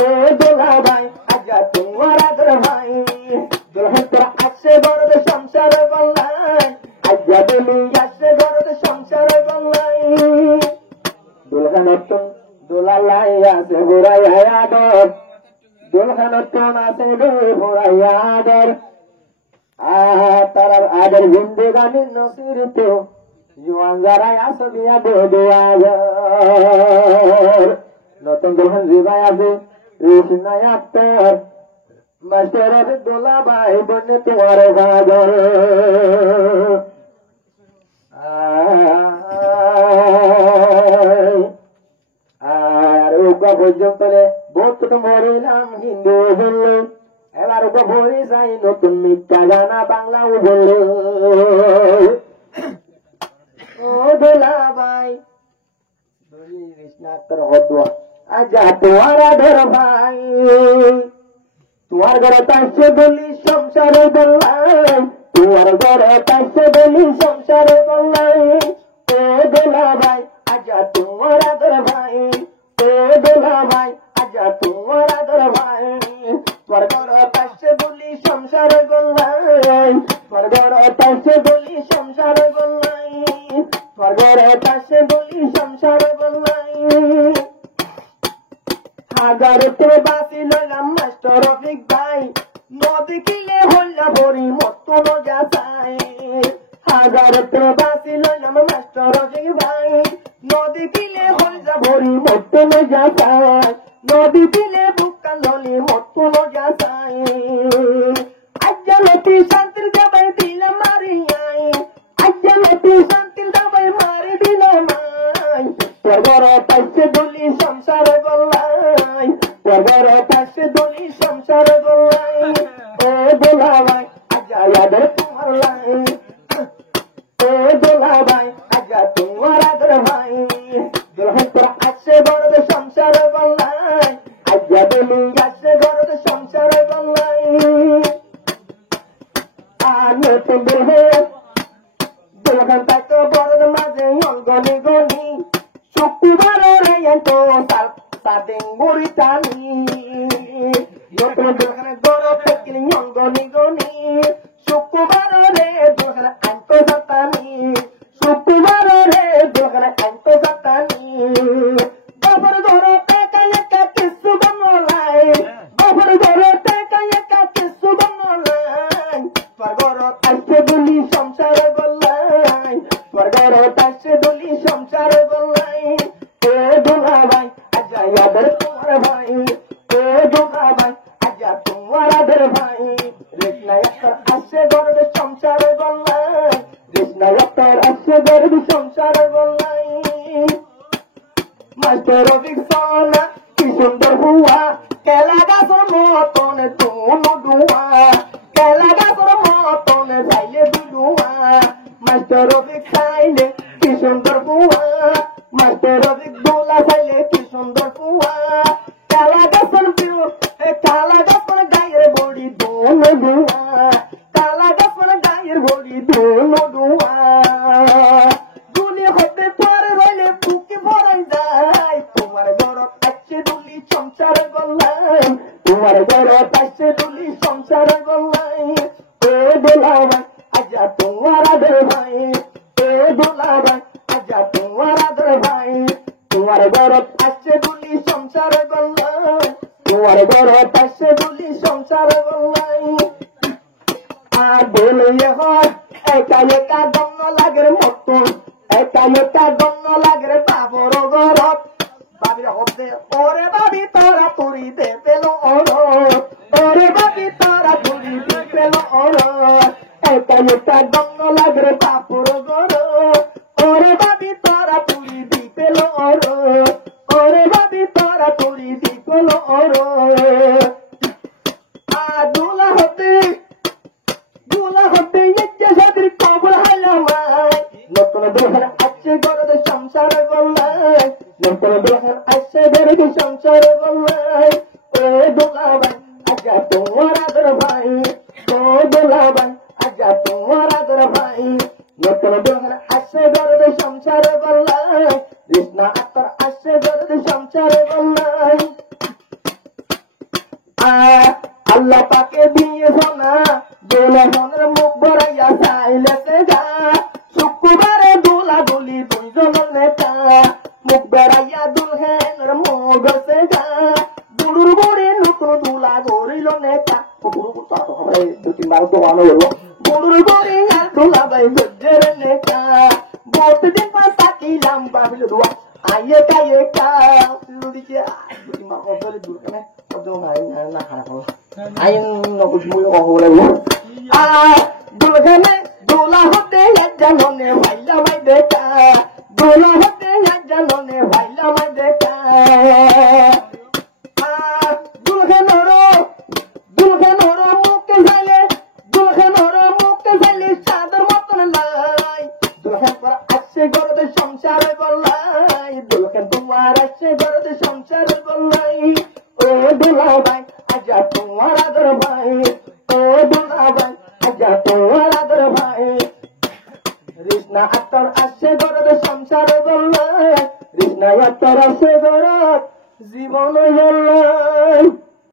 ও দোলা ভাই আজা তোমার আদর ভাই দুলহান তোরা আসছে বড় সংসার গল্লাই আজা বলি আসছে বড় সংসার গল্লাই দুলহান তো দোলাই আছে ঘুরাই আদর দুলহান তো আছে ঘুরাই আদর তার আদর জিন্দেগানি নসির তো জোয়ান যারাই আসো দিয়া দে আদর নতুন দুলহান জিবাই আছে কৃষ্ণায় আত্মার মাস্টার দোলা ভাই বনে তোমার আদর আর ওগা পর্যন্ত বহুত মরিলাম হিন্দু বললো এবার ওগা ভরে যাই নতুন মিথ্যা জানা বাংলাও বললো ও দোলা ভাই কৃষ্ণাত্তর হদুয়া আজা তোমার আদর ভাই তোমার ঘরে তাইছে বলি সংসারে বললাই তোমার ঘরে তাইছে বলি সংসারে বললাই ও দোলা ভাই আজা তোমার আদর ভাই ও দোলা ভাই আজা তোমার আদর ভাই তোমার ঘরে তাইছে বলি সংসারে বললাই তোমার ঘরে তাইছে বলি সংসারে বললাই তোমার ঘরে তাইছে বলি সংসারে বললাই হাজারতে বাসি লইলাম মাস্টার রফিক ভাই নদী কিলে হল্লা ভরি মত মজা চাই হাজারতে বাসি লইলাম মাস্টার রফিক ভাই নদী কিলে হল্লা ভরি মত মজা চাই নদী কিলে বুকান ধলি মত মজা চাই আজ্জালতি শান্তির দাবাই দিলাম মারিয়াই আজ্জালতি শান্তির দাবাই মারি দিলাম তোর বড় পাইছে বলি সংসার গল্লাই তোর বড় পাইছে বলি সংসার গল্লাই ও দোলা ভাই আজা আদর তোমার লাই ও দোলা ভাই আজা তোমার আদর ভাই দুলহান তোরা আসছে বড় সংসার গল্লাই আজা বলি আসছে বড় সংসার গল্লাই আর নতুন দুলহান তাকে বড় মাঝে অঙ্গনি গনি শুক্রবার তো সাদিন মরিটানি নতুন দোকানে গড় পেকিলি অঙ্গনি গনি শুক্রবার দোকানে আঙ্ক সাতানি শুক্রবার দোকানে আঙ্ক সাতানি বাবর ধরো টাকা একা কিছু বনলাই বাবর ধরো টাকা একা কিছু বনলাই তোর ঘর আসছে বলি সংসার গল্লাই তোর ঘর আসছে বলি সংসার গল্লাই ও দোলা ভাই আজা আদর তোমার ভাই ও দোলা ভাই আজা তোমার আদর ভাই রেশনায়াত্তর আসছে গর্ব সংসার গল্লাই রেশনায়াত্তর আসছে গর্ব সংসার গল্লাই মাস্টার রফিক সোনা কি সুন্দর হুয়া কেলা গাছর মতন তুমি ডুয়া কেলা গাছর মতন যাইলে দুডুয়া মাস্টার রফিক খাইলে কি সুন্দর হুয়া মাস্টার রফিক দোলা খাইলে কি সুন্দর হুয়া কালা গাছর পিও কালা গাছর গায়ের বড়ি দোনো ডুয়া কালা গাছর গায়ের বড়ি দোনো ডুয়া দুলি হতে পারে রইলে বুকে ভরাই যায় তোমার গরব আছে দুলি সংসার গল্লাই তোমার গরব আছে দুলি সংসার গল্লাই ও দোলা ভাই আজা তোমার আদর ভাই ও দোলা ভাই আজা তোমার আদর ভাই তোমার গরব আছে দুলি সংসার গল্লাই তোমার গরব আছে দুলি সংসার গল্লাই আর বলে হয় একা একা গঙ্গ লাগের মতন একা একা গঙ্গ লাগের বাবর গরব বাবির হতে ওরে বাবি তোরা পুরি দে পেল ওরে বাবি তোরা পুরি দে পেল একা একা গঙ্গ লাগের বাবর গরব ওরে বাবি তোরা পুরি দি পেল ওরে বাবি তোরা পুরি দি পেল আর দোলা হতে ইচ্ছে সাদের কবর হালামাই নতুন দোহার আছে গরদ সংসার গল্লাই নতুন দোহার আছে গরদ সংসার গল্লাই ও দোলা ভাই আজা তোমার আদর ভাই ও দোলা ভাই আজা তোমার আদর ভাই নতুন দোহার আছে গরদ সংসার গল্লাই কৃষ্ণ আত্মার আছে গরদ সংসার গল্লাই আল্লাহ পাকে দিয়ে সোনা দোলনের মুখ ভরাইয়া চাইলেছে যা শুক্রবারে দোলা দোলি দুইজনের নেতা মুখ বেড়াইয়া দুলহেনের মুখ হচ্ছে যা বুড়ুর বুড়ি নতুন দোলা গড়িল নেতা দু তিনবার দোকানো হলো বুড়ুর বুড়ি আর দোলা ভাই বুঝের নেতা বহুত দিন পর তাকিলাম বাবিল দোয়া আইয়ে কাইয়ে কা দিকে মা অদলে দূর কেনে অদল ভাই না খারাপ আইন নবুঝমুল হলে দুলখানে দোলা হতে জাননে ভাইলা ভাই দেখা দোলা হতে জাননে ভাইলা ভাই দেখা দুলখানোর মুখে ঝাইলে চাঁদের মতন লাই দুলখান পর আসছে গরদে সংসারে বললাই দুলখান তোমার আসছে গরদে সংসারে বললাই ও দুলা ভাই আজা তোমার আদর ভাই ও দুলা ভাই আজা তোমার আদর ভাই কৃষ্ণা আত্মার আসছে গরদে সংসারে বললাই কৃষ্ণা আত্মার আসছে গরদ জীবন বললাই